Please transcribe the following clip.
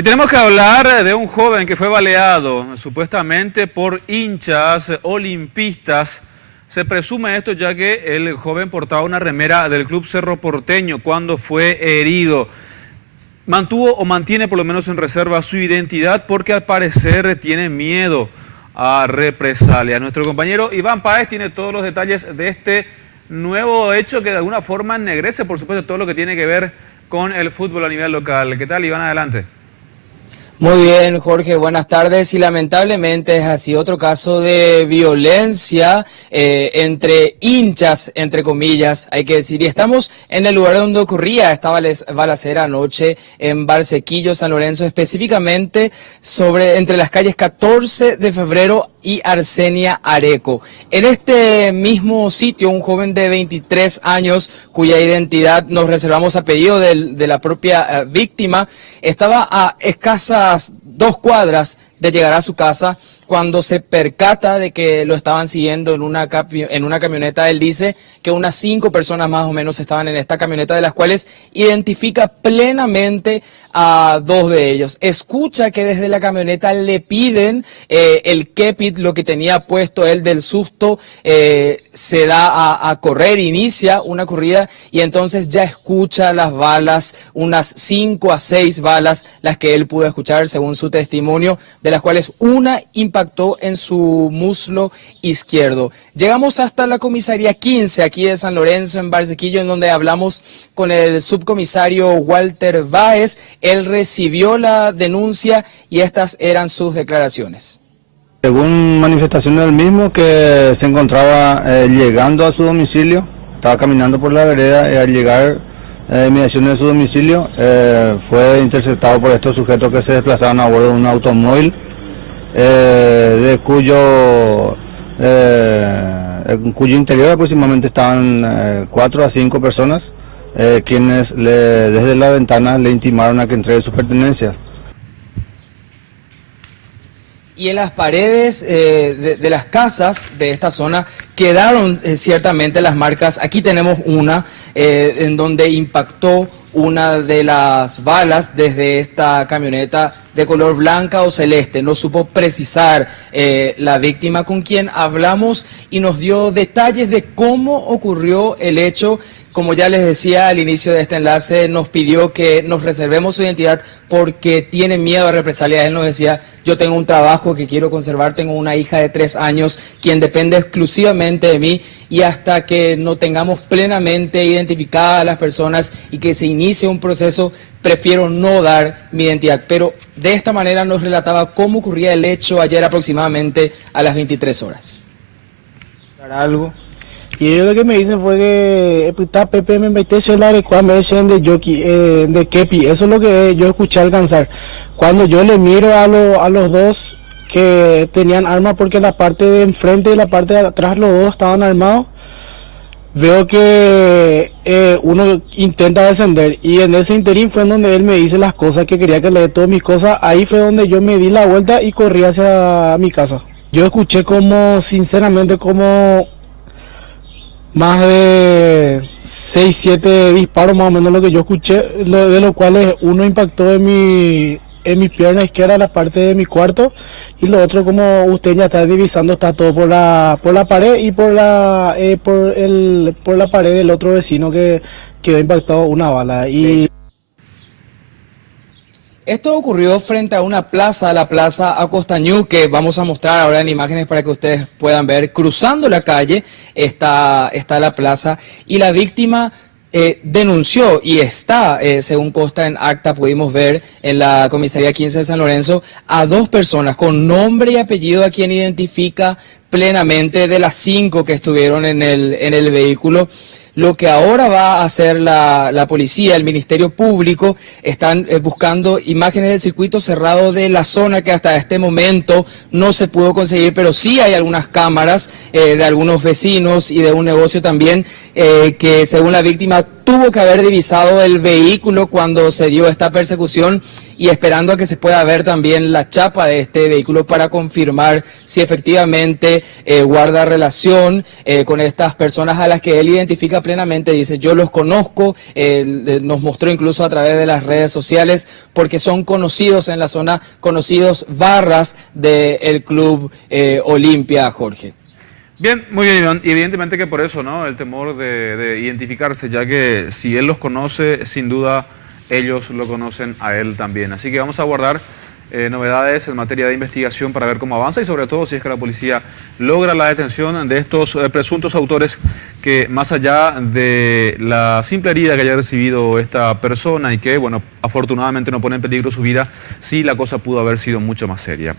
Y tenemos que hablar de un joven que fue baleado supuestamente por hinchas olimpistas. Se presume esto ya que el joven portaba una remera del Club Cerro Porteño cuando fue herido. Mantuvo o mantiene por lo menos en reserva su identidad porque al parecer tiene miedo a represalias. Nuestro compañero Iván Páez tiene todos los detalles de este nuevo hecho que de alguna forma ennegrece, por supuesto, todo lo que tiene que ver con el fútbol a nivel local. ¿Qué tal, Iván? Adelante. Muy bien, Jorge, buenas tardes. Y lamentablemente es así, otro caso de violencia entre hinchas, entre comillas, hay que decir. Y estamos en el lugar donde ocurría esta balacera anoche en Barsequillo, San Lorenzo, específicamente entre las calles 14 de febrero y Arsenia Areco. En este mismo sitio, un joven de 23 años, cuya identidad nos reservamos a pedido de la propia víctima, estaba a escasas 2 cuadras de llegar a su casa cuando se percata de que lo estaban siguiendo en una camioneta. Él dice que unas 5 personas más o menos estaban en esta camioneta, de las cuales identifica plenamente a 2 de ellos. Escucha que desde la camioneta le piden el kepit, lo que tenía puesto él del susto, se da a correr, inicia una corrida y entonces ya escucha las balas, unas 5 a 6 balas, las que él pudo escuchar según su testimonio, de las cuales una impactó en su muslo izquierdo. Llegamos hasta la comisaría 15 aquí de San Lorenzo, en Barsequillo, en donde hablamos con el subcomisario Walter Báez. Él recibió la denuncia y estas eran sus declaraciones. Según manifestaciones del mismo, que se encontraba llegando a su domicilio, estaba caminando por la vereda y al llegar inmediaciones de su domicilio fue interceptado por estos sujetos que se desplazaban a bordo de un automóvil de cuyo interior aproximadamente estaban 4 a 5 personas, quienes desde la ventana le intimaron a que entregue sus pertenencias. Y en las paredes de las casas de esta zona quedaron ciertamente las marcas. Aquí tenemos una en donde impactó una de las balas desde esta camioneta de color blanca o celeste. No supo precisar la víctima, con quien hablamos y nos dio detalles de cómo ocurrió el hecho. Como ya les decía al inicio de este enlace, nos pidió que nos reservemos su identidad porque tiene miedo a represalias. Él nos decía: yo tengo un trabajo que quiero conservar, tengo una hija de 3 años, quien depende exclusivamente de mí, y hasta que no tengamos plenamente identificadas a las personas y que se inicie un proceso, prefiero no dar mi identidad. Pero de esta manera nos relataba cómo ocurría el hecho ayer aproximadamente a las 23 horas. Algo. Y ellos lo que me dicen fue que Pepe me metí celular y cuando me dicen de jockey, de kepi. Eso es lo que yo escuché alcanzar. Cuando yo le miro a los dos que tenían armas, porque la parte de enfrente y la parte de atrás los dos estaban armados, veo que uno intenta descender, y en ese interín fue donde él me dice las cosas, que quería que le dé todas mis cosas. Ahí fue donde yo me di la vuelta y corrí hacia mi casa. Yo escuché sinceramente como más de 6, 7 disparos, más o menos lo que yo escuché, de los cuales uno impactó en mi pierna izquierda, la parte de mi cuarto, y lo otro, como usted ya está divisando, está todo por la pared y por la pared del otro vecino que quedó impactado una bala. Y esto ocurrió frente a una plaza, la plaza Acostañú, que vamos a mostrar ahora en imágenes para que ustedes puedan ver. Cruzando la calle está la plaza, y la víctima denunció, y está, según consta en acta, pudimos ver en la comisaría 15 de San Lorenzo, a 2 personas con nombre y apellido, a quien identifica plenamente, de las 5 que estuvieron en el vehículo. Lo que ahora va a hacer la policía, el Ministerio Público, están buscando imágenes del circuito cerrado de la zona, que hasta este momento no se pudo conseguir, pero sí hay algunas cámaras de algunos vecinos y de un negocio también, que según la víctima tuvo que haber divisado el vehículo cuando se dio esta persecución y esperando a que se pueda ver también la chapa de este vehículo para confirmar si efectivamente guarda relación con estas personas a las que él identifica plenamente. Dice, yo los conozco, nos mostró incluso a través de las redes sociales porque son conocidos en la zona, conocidos barras del Club Olimpia, Jorge. Bien, muy bien, Iván. Y evidentemente que por eso, ¿no? El temor de identificarse, ya que si él los conoce, sin duda ellos lo conocen a él también. Así que vamos a guardar novedades en materia de investigación para ver cómo avanza y sobre todo si es que la policía logra la detención de estos presuntos autores que, más allá de la simple herida que haya recibido esta persona y que, bueno, afortunadamente no pone en peligro su vida, sí la cosa pudo haber sido mucho más seria.